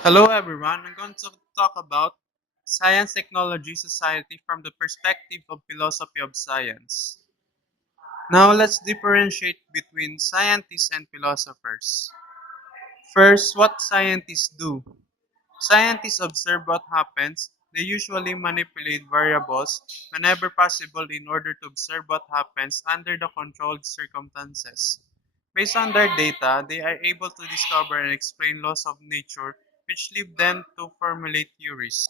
Hello everyone, I'm going to talk about science, technology, society from the perspective of philosophy of science. Now let's differentiate between scientists and philosophers. First, what scientists do. Scientists observe what happens. They usually manipulate variables whenever possible in order to observe what happens under the controlled circumstances. Based on their data, they are able to discover and explain laws of nature which lead them to formulate theories.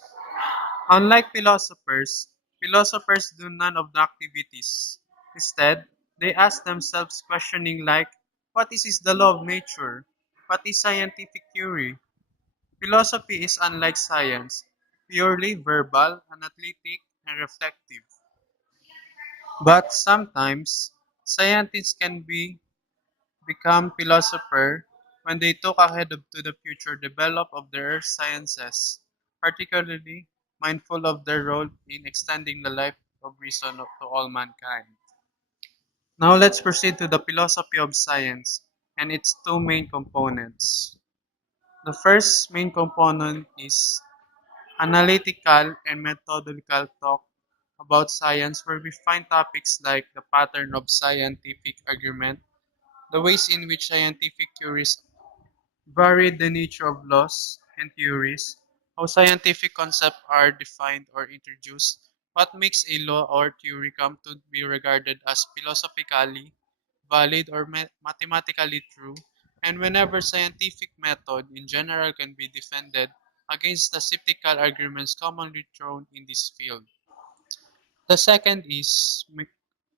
Unlike philosophers do none of the activities. Instead, they ask themselves questioning like, what is the law of nature? What is scientific theory? Philosophy is unlike science, purely verbal, analytic, and reflective. But sometimes, scientists can become philosopher when they look ahead to the future develop of their earth sciences, particularly mindful of their role in extending the life of reason to all mankind. Now let's proceed to the philosophy of science and its two main components. The first main component is analytical and methodological talk about science where we find topics like the pattern of scientific argument, the ways in which scientific theories vary, the nature of laws and theories, how scientific concepts are defined or introduced, what makes a law or theory come to be regarded as philosophically valid or mathematically true, and whenever scientific method in general can be defended against the skeptical arguments commonly thrown in this field. The second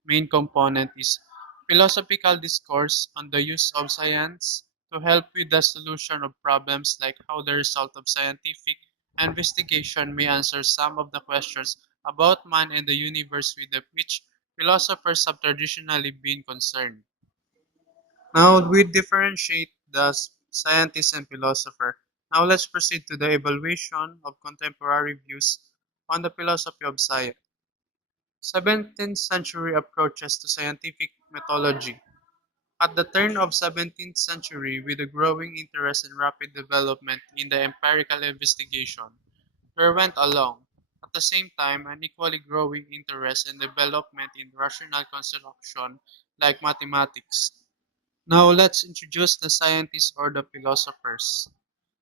main component is philosophical discourse on the use of science to help with the solution of problems like how the result of scientific investigation may answer some of the questions about man and the universe with which philosophers have traditionally been concerned. Now we differentiate the scientist and philosopher. Now let's proceed to the evaluation of contemporary views on the philosophy of science. 17th century approaches to scientific methodology. At the turn of 17th century, with a growing interest and rapid development in the empirical investigation, there went along, at the same time, an equally growing interest and development in rational construction like mathematics. Now let's introduce the scientists or the philosophers.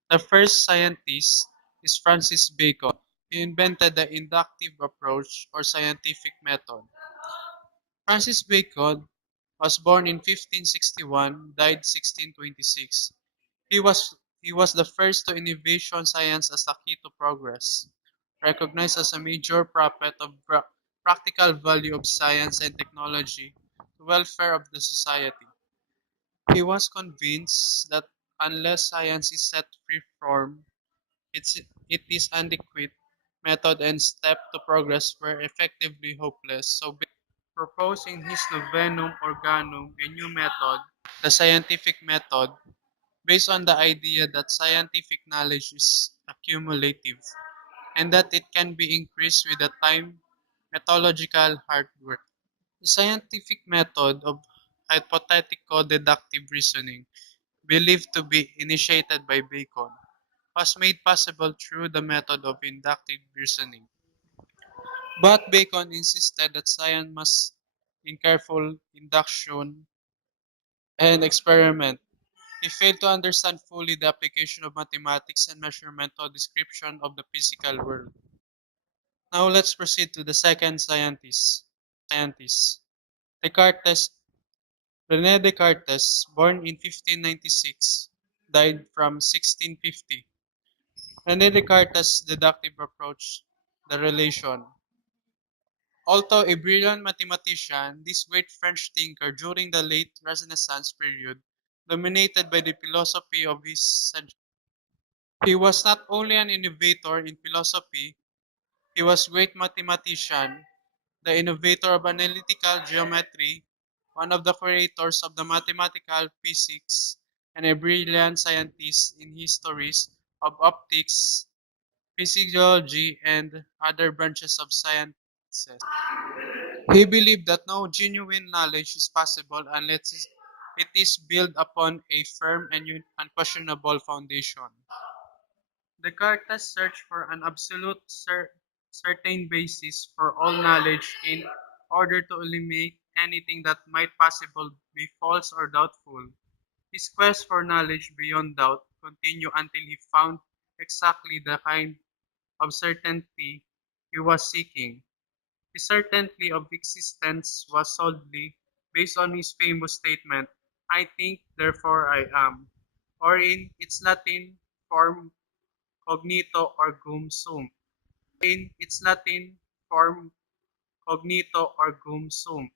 The first scientist is Francis Bacon. He invented the inductive approach or scientific method. Francis Bacon was born in 1561, died 1626. He was the first to innovation science as a key to progress, recognized as a major prophet of practical value of science and technology to welfare of the society. He was convinced that unless science is set free from it is adequate method and step to progress were effectively hopeless. So proposed in his Novenum Organum a new method, the scientific method, based on the idea that scientific knowledge is accumulative and that it can be increased with the time methodological hard work. The scientific method of hypothetical deductive reasoning, believed to be initiated by Bacon, was made possible through the method of inductive reasoning. But Bacon insisted that science must in careful induction and experiment. He failed to understand fully the application of mathematics and measurement to a description of the physical world. Now let's proceed to the second scientist. Descartes, René Descartes, born in 1596, died from 1650. René Descartes' deductive approach, the relation. Although a brilliant mathematician, this great French thinker during the late Renaissance period, dominated by the philosophy of his century. He was not only an innovator in philosophy, he was a great mathematician, the innovator of analytical geometry, one of the creators of the mathematical physics, and a brilliant scientist in histories of optics, physiology, and other branches of sciences. He believed that no genuine knowledge is possible unless it is built upon a firm and unquestionable foundation. Descartes searched for an absolute certain basis for all knowledge in order to eliminate anything that might possibly be false or doubtful. His quest for knowledge beyond doubt continued until he found exactly the kind of certainty he was seeking. His certainty of existence was solely based on his famous statement, "I think, therefore I am," or in its Latin form cognito ergo sum. In its Latin form cognito ergo sum.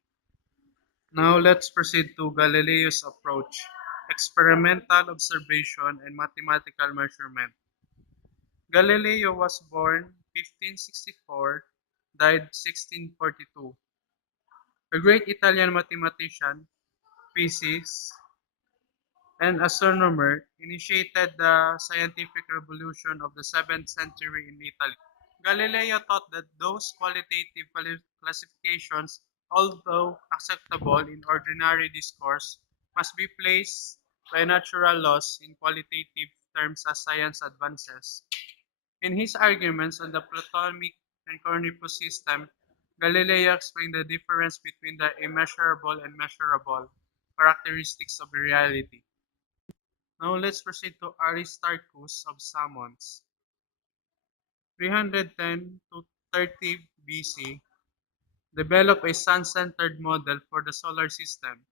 Now let's proceed to Galileo's approach: experimental observation and mathematical measurement. Galileo was born 1564, died 1642. A great Italian mathematician, physicist, and astronomer, initiated the scientific revolution of the 7th century in Italy. Galileo thought that those qualitative classifications, although acceptable in ordinary discourse, must be placed by natural laws in qualitative terms as science advances. In his arguments on the Ptolemaic and Copernicus system, Galileo explained the difference between the immeasurable and measurable characteristics of reality. Now let's proceed to Aristarchus of Samos. 310 to 30 BC, developed a sun-centered model for the solar system,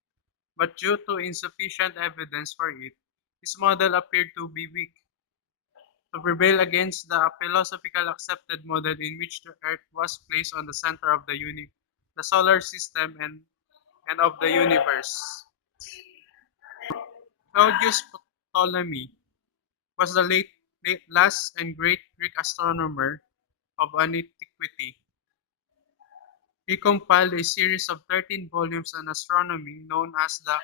but due to insufficient evidence for it, his model appeared to be weak. To prevail against the philosophical accepted model in which the Earth was placed on the center of the solar system and of the universe. Claudius Ptolemy was the last and great Greek astronomer of antiquity. He compiled a series of 13 volumes on astronomy known as the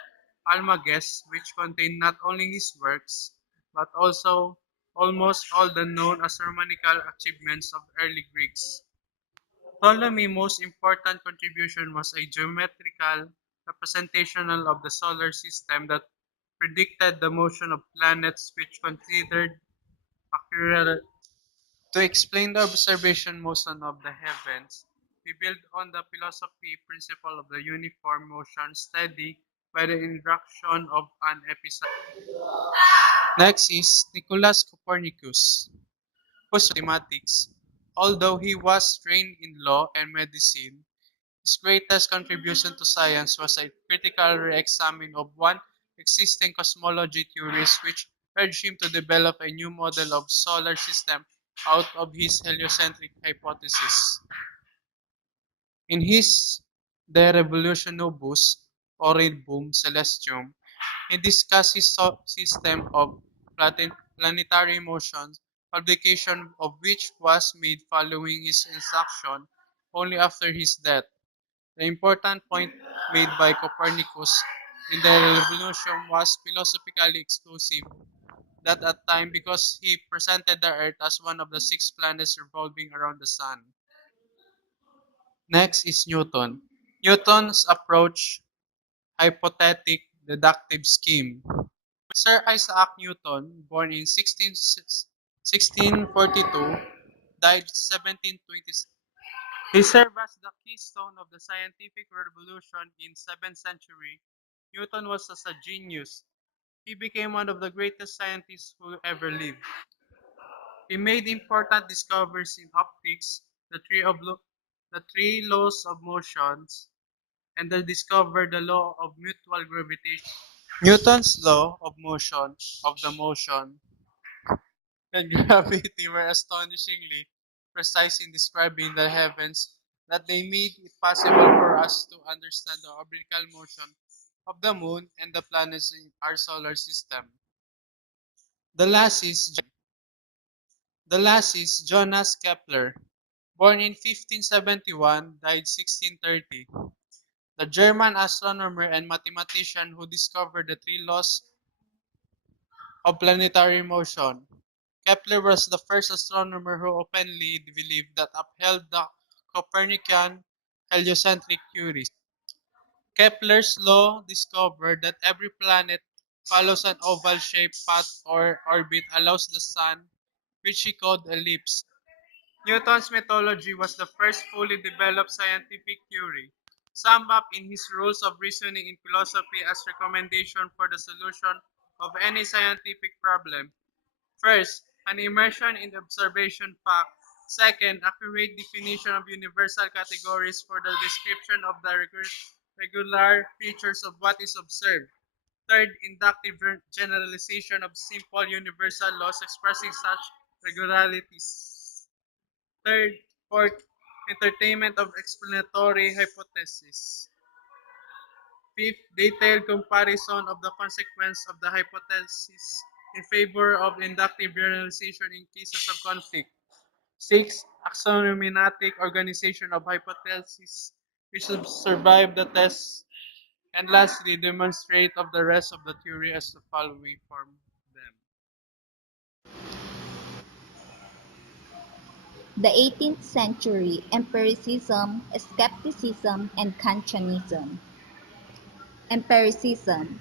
Almagest, which contained not only his works, but also almost all the known astronomical achievements of early Greeks. Ptolemy's most important contribution was a geometrical representation of the solar system that predicted the motion of planets which considered accurately. To explain the observation motion of the heavens, we build on the philosophy principle of the uniform motion studied by the induction of an episode. Next is Nicholas Copernicus, whose mathematics, although he was trained in law and medicine, his greatest contribution to science was a critical re-examine of one existing cosmology theories which urged him to develop a new model of solar system out of his heliocentric hypothesis. In his De Revolutionibus Orbium Celestium, he discussed his system of planetary motion, publication of which was made following his instruction only after his death. The important point made by Copernicus in the revolution was philosophically exclusive at that time because he presented the Earth as one of the six planets revolving around the Sun. Next is Newton. Newton's approach hypothetic deductive scheme. Sir Isaac Newton, born in 1642, died 1726. He served as the keystone of the scientific revolution in 7th century. Newton was as a genius. He became one of the greatest scientists who ever lived. He made important discoveries in optics, the three laws of motions, and discovered the law of mutual gravitation. Newton's law of motion, of the motion, and gravity were astonishingly precise in describing the heavens that they made it possible for us to understand the orbital motion of the moon and the planets in our solar system. The last is Johannes Kepler, born in 1571, died 1630. The German astronomer and mathematician who discovered the three laws of planetary motion. Kepler was the first astronomer who openly believed that upheld the Copernican heliocentric theories. Kepler's law discovered that every planet follows an oval-shaped path or orbit allows the sun, which he called ellipse. Newton's methodology was the first fully developed scientific theory, summed up in his rules of reasoning in philosophy as recommendation for the solution of any scientific problem. First, an immersion in the observation fact. Second, accurate definition of universal categories for the description of the regular features of what is observed. Third, inductive generalization of simple universal laws expressing such regularities. Third, fourth, entertainment of explanatory hypotheses. Fifth, detailed comparison of the consequence of the hypothesis in favor of inductive generalization in cases of conflict. Six, axiomatic organization of hypotheses which survive the test. And lastly, demonstrate of the rest of the theory as the following form them. The 18th century: empiricism, skepticism, and Kantianism. Empiricism.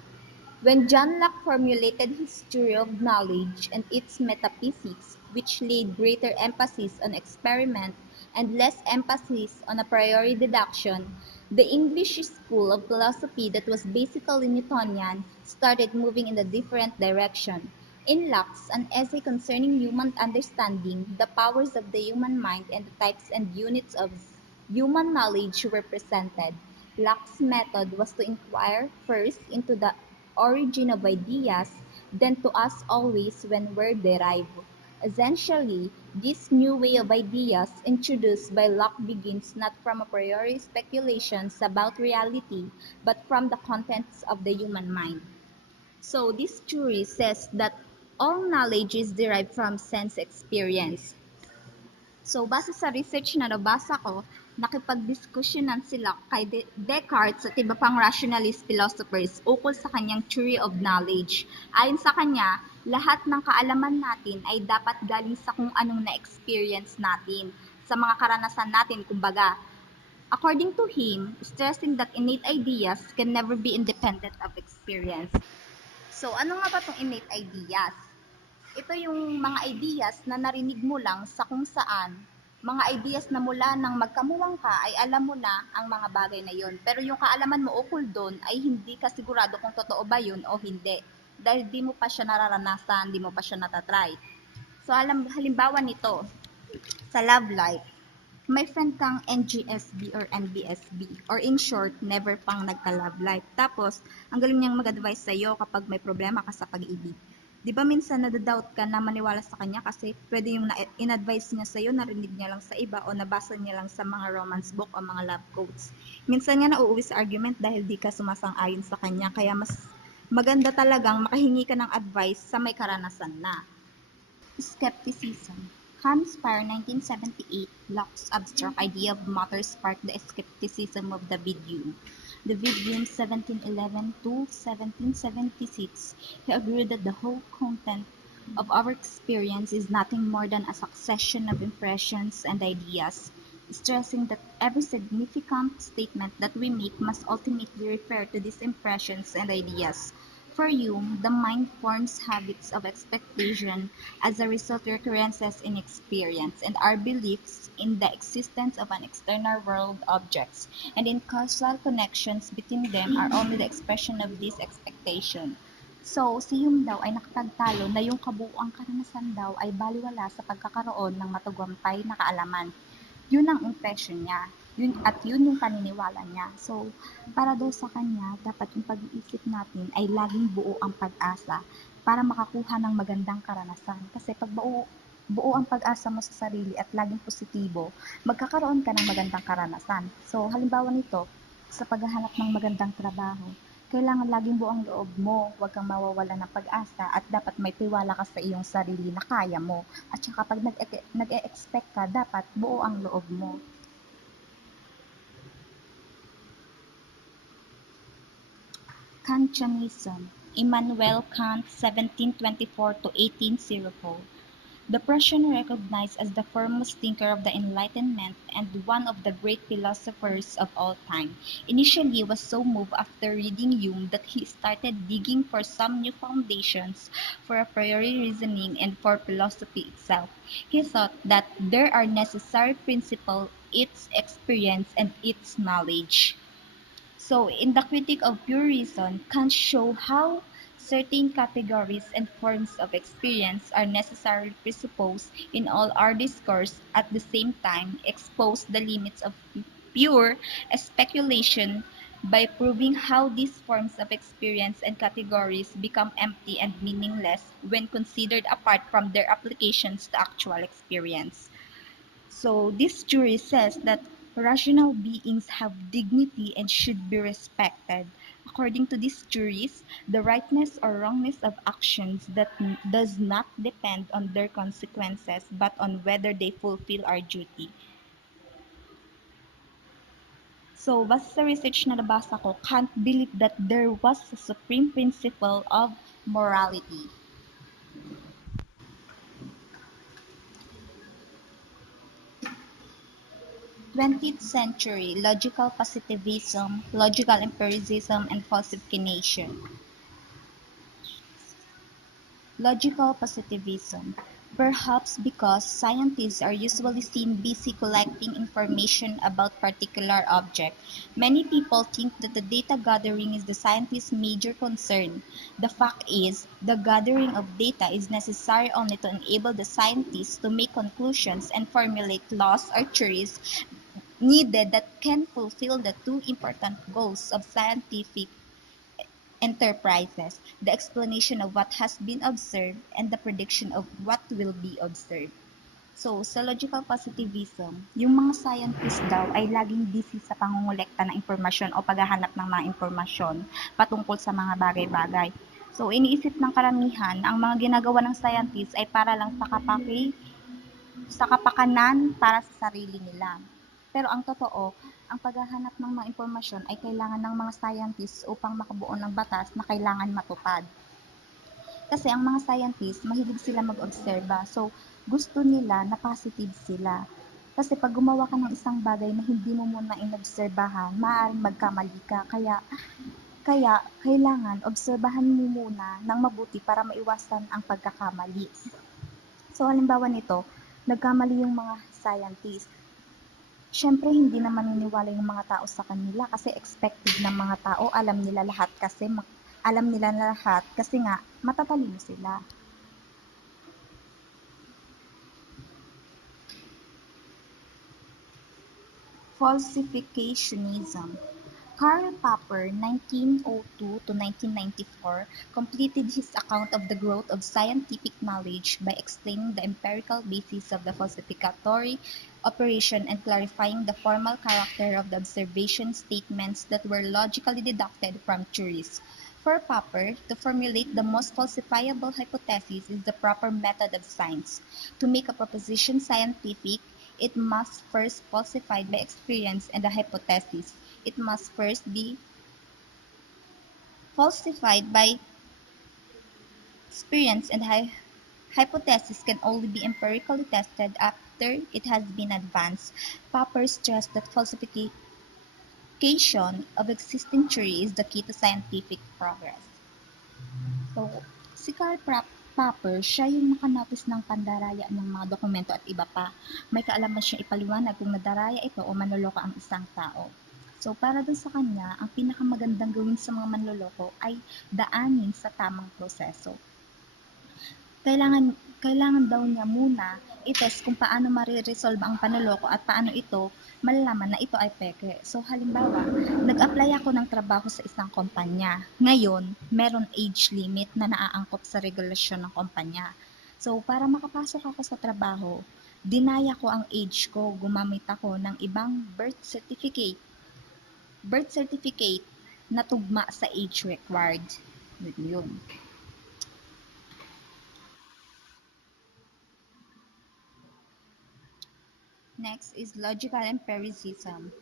When John Locke formulated his theory of knowledge and its metaphysics, which laid greater emphasis on experiment and less emphasis on a priori deduction, the English school of philosophy that was basically Newtonian started moving in a different direction. In Locke's An Essay Concerning Human Understanding, the powers of the human mind and the types and units of human knowledge were presented. Locke's method was to inquire first into the origin of ideas, then to us always when were derived. Essentially, this new way of ideas introduced by Locke begins not from a priori speculations about reality, but from the contents of the human mind. So this theory says that all knowledge is derived from sense experience. So, base sa research na nabasa ko, nakipagdiskusyonan sila kay Descartes at iba pang rationalist philosophers ukol sa kanyang theory of knowledge. Ayon sa kanya, lahat ng kaalaman natin ay dapat galing sa kung anong na-experience natin, sa mga karanasan natin, kumbaga. According to him, stressing that innate ideas can never be independent of experience. So, ano nga ba itong innate ideas? Ito yung mga ideas na narinig mo lang sa kung saan, mga ideas na mula nang magkamuwang ka ay alam mo na ang mga bagay na yon. Pero yung kaalaman mo ukol doon ay hindi ka sigurado kung totoo ba yun o hindi. Dahil di mo pa siya nararanasan, di mo pa siya natatry. So halimbawa nito, sa love life, may friend kang NGSB or NBSB, or in short, never pang nagka-love life. Tapos, ang galing niyang mag-advise sa'yo kapag may problema ka sa pag-ibig. Di ba minsan nadadoubt ka na maniwala sa kanya kasi pwede yung in-advise niya sa'yo, narinig niya lang sa iba o nabasa niya lang sa mga romance book o mga love quotes. Minsan nga nauuwi sa argument dahil di ka sumasang-ayon sa kanya, kaya mas maganda talagang makahingi ka ng advice sa may karanasan na. Skepticism. Campfire 1978, Locke's abstract idea of matter sparked the skepticism of the Vidium. The Vidium 1711 to 1776, he agreed that the whole content of our experience is nothing more than a succession of impressions and ideas, stressing that every significant statement that we make must ultimately refer to these impressions and ideas. For Hume, the mind forms habits of expectation as a result of recurrences in experience, and our beliefs in the existence of an external world objects and in causal connections between them are only the expression of this expectation. So, si Hume daw ay nakapagtalo na yung kabuuang karanasan daw ay baliwala sa pagkakaroon ng matagumpay na kaalaman. Yun ang impression niya. Yun yung paniniwala niya. So, para daw sa kanya, dapat yung pag-iisip natin ay laging buo ang pag-asa para makakuha ng magandang karanasan. Kasi pag buo ang pag-asa mo sa sarili at laging positibo, magkakaroon ka ng magandang karanasan. So, halimbawa nito, sa paghahanap ng magandang trabaho, kailangan laging buo ang loob mo, huwag kang mawawala ng pag-asa at dapat may tiwala ka sa iyong sarili na kaya mo. At saka pag nag-e-expect ka, dapat buo ang loob mo. Kantianism. Immanuel Kant, 1724 to 1804. The Prussian, recognized as the foremost thinker of the Enlightenment and one of the great philosophers of all time, initially was so moved after reading Hume that he started digging for some new foundations for a priori reasoning and for philosophy itself. He thought that there are necessary principles, its experience, and its knowledge. So, in the Critique of Pure Reason, Kant shows how certain categories and forms of experience are necessarily presupposed in all our discourse, at the same time expose the limits of pure speculation by proving how these forms of experience and categories become empty and meaningless when considered apart from their applications to actual experience. So this jury says that rational beings have dignity and should be respected. According to these juries, the rightness or wrongness of actions that does not depend on their consequences but on whether they fulfill our duty. So, base sa research na nabasa ko, Kant believed that there was a supreme principle of morality. 20th century logical positivism, logical empiricism, and falsification. Logical positivism. Perhaps because scientists are usually seen busy collecting information about particular object, many people think that the data gathering is the scientist's major concern. The fact is, the gathering of data is necessary only to enable the scientists to make conclusions and formulate laws or theories needed that can fulfill the two important goals of scientific enterprises: the explanation of what has been observed and the prediction of what will be observed. So, sa logical positivism, yung mga scientists daw ay laging busy sa pangungulekta ng impormasyon o paghahanap ng mga impormasyon patungkol sa mga bagay-bagay. So, iniisip ng karamihan, ang mga ginagawa ng scientists ay para lang sa kapakanan para sa sarili nila. Pero ang totoo, ang paghahanap ng mga impormasyon ay kailangan ng mga scientists upang makabuo ng batas na kailangan matupad. Kasi ang mga scientists, mahilig sila mag-obserba. So, gusto nila na positive sila. Kasi pag gumawa ka ng isang bagay na hindi mo muna inobserbahan, maaaring magkamali ka. Kaya kailangan obserbahan mo muna ng mabuti para maiwasan ang pagkakamali. So, halimbawa nito, nagkamali yung mga scientist. Siyempre hindi naman naniniwala yung mga tao sa kanila kasi expected ng mga tao, alam nila lahat kasi nga matatalino sila. Falsificationism. Karl Popper (1902 to 1994) completed his account of the growth of scientific knowledge by explaining the empirical basis of the falsificatory operation and clarifying the formal character of the observation statements that were logically deducted from theories. For Popper, to formulate the most falsifiable hypothesis is the proper method of science. To make a proposition scientific, it must first falsified by experience and a hypothesis. It must first be falsified by experience, and hypothesis can only be empirically tested after it has been advanced. Popper stressed that falsification of existing theory is the key to scientific progress. So, si Popper, siya yung nakanotice ng pandaraya ng mga dokumento at iba pa. May kaalaman siyang ipaliwanag kung nadaraya ito o manloloko ang isang tao. So, para dun sa kanya, ang pinakamagandang gawin sa mga manloloko ay daanin sa tamang proseso. Kailangan kailangan daw niya muna i-test kung paano mare-resolve ang panloloko at paano ito malalaman na ito ay peke. So halimbawa, nag-apply ako ng trabaho sa isang kumpanya. Ngayon, meron age limit na naaangkop sa regulasyon ng kumpanya. So para makapasok ako sa trabaho, dinaya ko ang age ko, gumamit ako ng ibang birth certificate na tugma sa age required. Yun. Next is logical empiricism.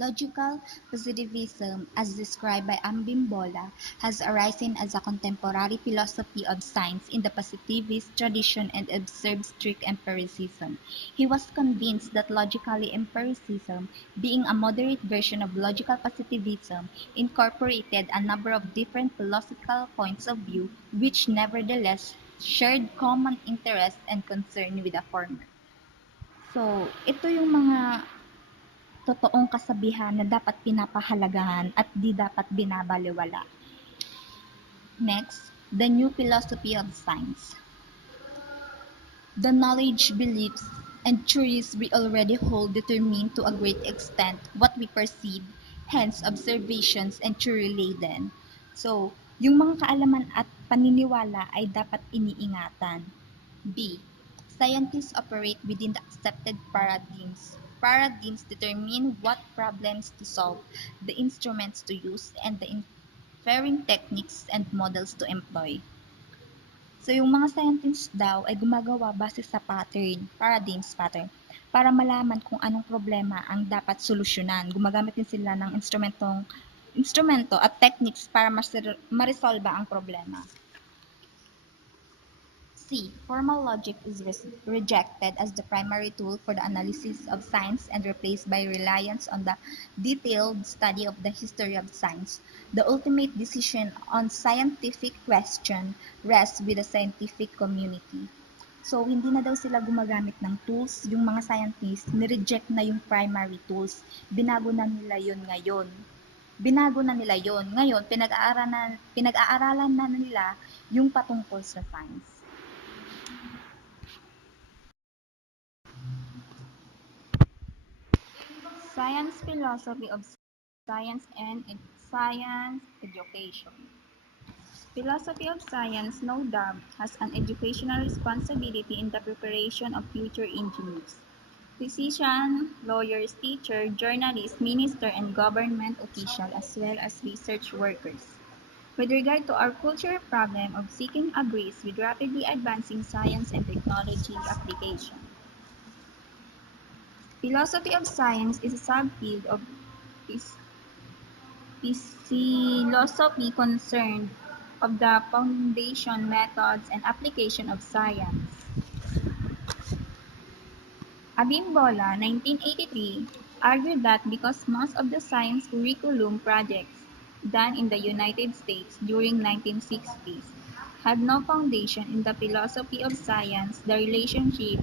Logical positivism, as described by Abimbola, has arisen as a contemporary philosophy of science in the positivist tradition and observed strict empiricism. He was convinced that logical empiricism, being a moderate version of logical positivism, incorporated a number of different philosophical points of view which nevertheless shared common interest and concern with the former. So, ito yung mga totoong kasabihan na dapat pinapahalagahan at di dapat binabalewala. Next, the new philosophy of science. The knowledge, beliefs, and theories we already hold determine to a great extent what we perceive, hence observations and theory-laden. So, yung mga kaalaman at paniniwala ay dapat iniingatan. B. Scientists operate within the accepted paradigms. Paradigms determine what problems to solve, the instruments to use, and the inferring techniques and models to employ. So, yung mga scientists daw ay gumagawa base sa paradigms pattern, para malaman kung anong problema ang dapat solusyonan. Gumagamit din sila ng instrumento at techniques para maresolba ang problema. C. Formal logic is rejected as the primary tool for the analysis of science and replaced by reliance on the detailed study of the history of science. The ultimate decision on scientific question rests with the scientific community. So, hindi na daw sila gumagamit ng tools. Yung mga scientists, nireject na yung primary tools. Binago na nila yun ngayon. Ngayon, pinag-aaralan na nila yung patungkol sa science. Science philosophy of science and science education. Philosophy of science, no doubt, has an educational responsibility in the preparation of future engineers, physicians, lawyers, teachers, journalists, ministers, and government officials, as well as research workers. With regard to our cultural problem of seeking a breeze with rapidly advancing science and technology application. Philosophy of science is a subfield of philosophy concerned of the foundation, methods, and application of science. Abimbola, 1983, argued that because most of the science curriculum projects done in the United States during 1960s had no foundation in the philosophy of science, the relationship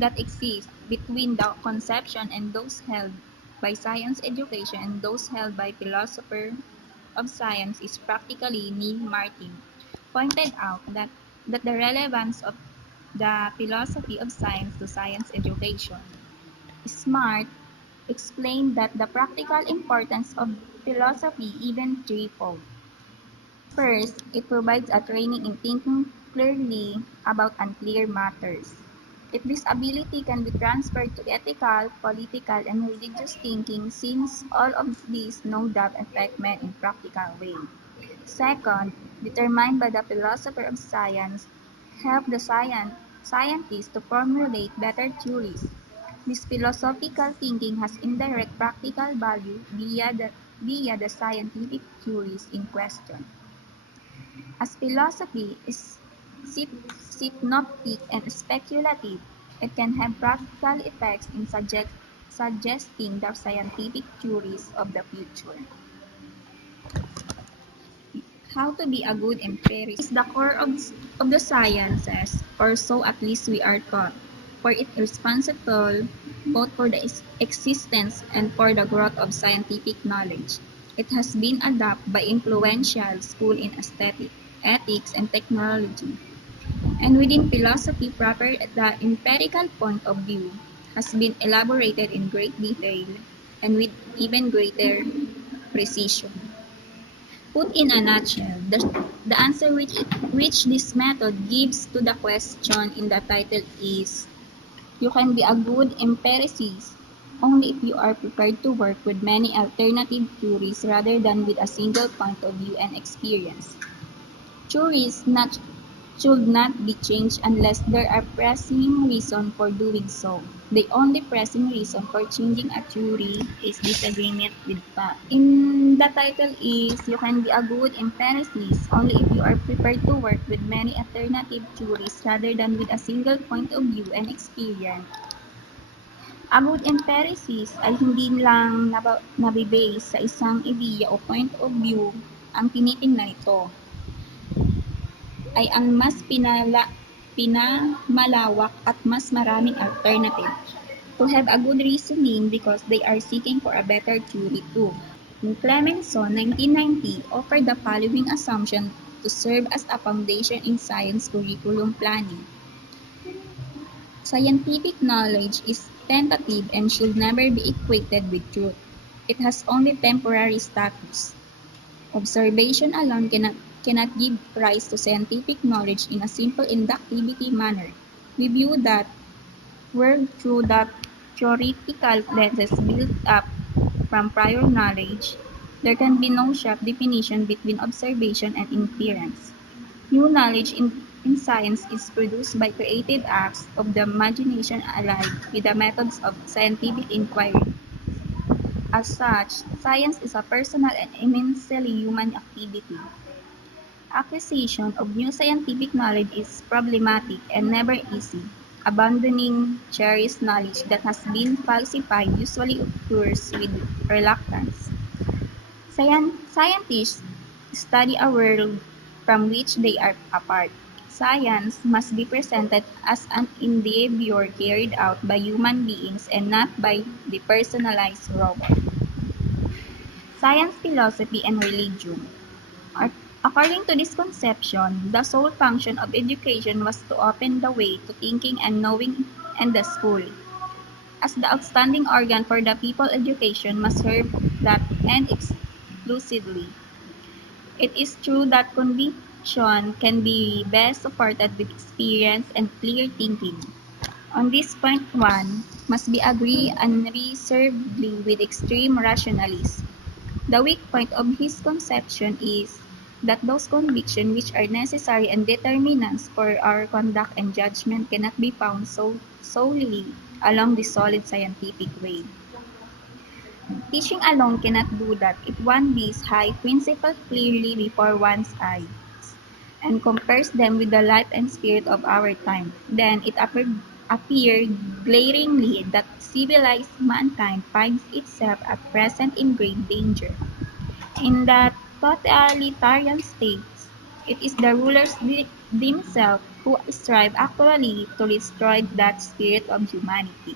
that exists between the conception and those held by science education and those held by philosophers of science is practically nil. Martin pointed out that the relevance of the philosophy of science to science education. Smart explained that the practical importance of philosophy even threefold. First, it provides a training in thinking clearly about unclear matters. If this ability can be transferred to ethical, political, and religious thinking, since all of these no doubt affect men in practical way. Second, determined by the philosopher of science, help the scientists to formulate better theories. This philosophical thinking has indirect practical value via the scientific theories in question. As philosophy is synoptic and speculative, it can have practical effects in suggesting the scientific theories of the future. How to be a good empiricist is the core of the sciences, or so at least we are taught, for it is responsible both for the existence and for the growth of scientific knowledge. It has been adopted by influential schools in aesthetics, ethics, and technology. And within philosophy proper, the empirical point of view has been elaborated in great detail and with even greater precision. Put in a nutshell, the answer which this method gives to the question in the title is, you can be a good empiricist only if you are prepared to work with many alternative theories rather than with a single point of view and experience. Theories should not be changed unless there are pressing reason for doing so. The only pressing reason for changing a theory is disagreement with fact. In the title is You Can Be a Good Empiricist only if you are prepared to work with many alternative theories rather than with a single point of view and experience. A good empiricist ay hindi lang nabibase sa isang ideya o point of view ang tinitingnan nito, ay ang mas pinamalawak at mas maraming alternative. To have a good reasoning because they are seeking for a better theory too. Clemenson, 1990, offered the following assumption to serve as a foundation in science curriculum planning. Scientific knowledge is tentative and should never be equated with truth. It has only temporary status. Observation alone cannot give rise to scientific knowledge in a simple inductivity manner. We view that world through the theoretical lenses built up from prior knowledge. There can be no sharp definition between observation and inference. New knowledge in science is produced by creative acts of the imagination allied with the methods of scientific inquiry. As such, science is a personal and immensely human activity. Acquisition of new scientific knowledge is problematic and never easy. Abandoning cherished knowledge that has been falsified usually occurs with reluctance. Scientists study a world from which they are apart. Science must be presented as an endeavor carried out by human beings and not by depersonalized robots. Science, philosophy, and religion. According to this conception, the sole function of education was to open the way to thinking and knowing, and the school, as the outstanding organ for the people, education must serve that end exclusively. It is true that conviction can be best supported with experience and clear thinking. On this point, one must be agreed unreservedly with extreme rationalists. The weak point of his conception is that those convictions which are necessary and determinants for our conduct and judgment cannot be found solely along the solid scientific way. Teaching alone cannot do that. If one sees high principles clearly before one's eyes and compares them with the life and spirit of our time, then it appears glaringly that civilized mankind finds itself at present in great danger. In the totalitarian states, it is the rulers themselves who strive actually to destroy that spirit of humanity.